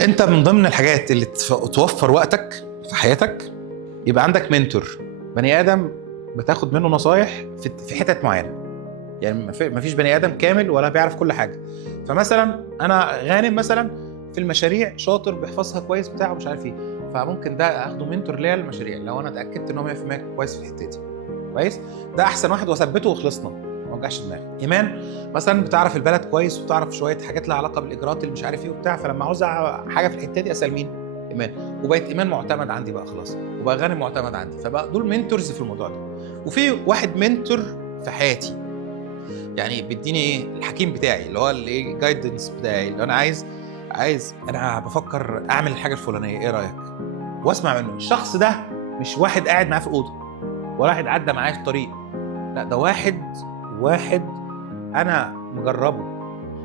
انت من ضمن الحاجات اللي توفر وقتك في حياتك يبقى عندك منتور، بني ادم بتاخد منه نصايح في حتت معينه. يعني مفيش بني ادم كامل ولا بيعرف كل حاجه. فمثلا انا غانم مثلا في المشاريع شاطر، بيحفظها كويس بتاعه مش عارف ايه، فممكن ده اخده منتور ليا للمشاريع لو انا اتاكدت ان هو 100% كويس في الحته دي. كويس، ده احسن واحد واثبته وخلصنا، ما وجعش دماغي. ايمان مثلا بتعرف البلد كويس وبتعرف شويه حاجات لها علاقه بالاجراءات اللي مش عارف ايه وبتاع، فلما عاوز حاجه في الحته دي اسال مين؟ ايمان. وبقت ايمان معتمد عندي بقى خلاص، وبقى غانم معتمد عندي، فبقى دول منتورز في الموضوع ده. وفي واحد منتور في حياتي، يعني بيديني ايه، الحكيم بتاعي اللي هو الايه، جايدنس بتاعي، اللي انا عايز انا بفكر اعمل الحاجه الفلانيه، ايه رايك؟ واسمع منه. الشخص ده مش واحد قاعد معاه في الاوضه ولا واحد عدى معاه في الطريق، لا ده واحد انا مجربه.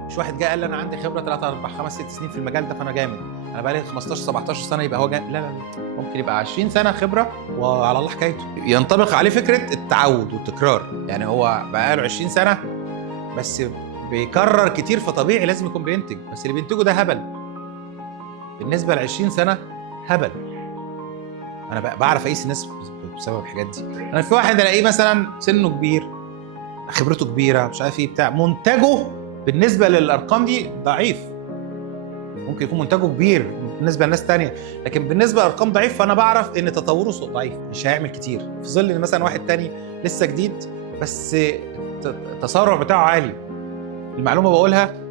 مش واحد جه قال لي انا عندي خبره 3 4 5 6 سنين في المجال ده فانا جامد، انا بقالي 15 17 سنه يبقى هو جامد. لا، ممكن يبقى 20 سنه خبره وعلى الله حكايته. ينطبق عليه فكره التعود والتكرار، يعني هو بقاله 20 سنه بس بيكرر كتير، فطبيعي لازم يكون بينتج، بس اللي بينتجه ده هبل بالنسبه ل 20 سنه، هبل. انا بعرف اقيس الناس بسبب الحاجات دي. انا في واحد الاقيه مثلا سنه كبير، خبرته كبيره، مش عارف ايه بتاع، منتجه بالنسبه للارقام دي ضعيف. ممكن يكون منتجه كبير بالنسبه لناس تانية، لكن بالنسبه لارقام ضعيف، فانا بعرف ان تطوره ضعيف، مش هيعمل كتير، في ظل ان مثلا واحد تاني لسه جديد بس التسارع بتاعه عالي. المعلومه بقولها،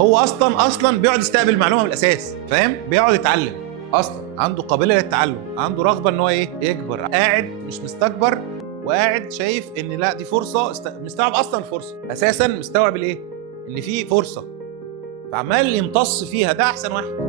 هو اصلا بيقعد يستقبل المعلومه من الاساس، فاهم؟ بيقعد يتعلم، اصلا عنده قابله للتعلم، عنده رغبه ان هو ايه، يكبر، قاعد مش مستكبر، وقاعد شايف ان لا دي فرصه، مستوعب اصلا الفرصه، اساسا مستوعب الايه، ان في فرصه، فعمال يمتص فيها. ده احسن واحد.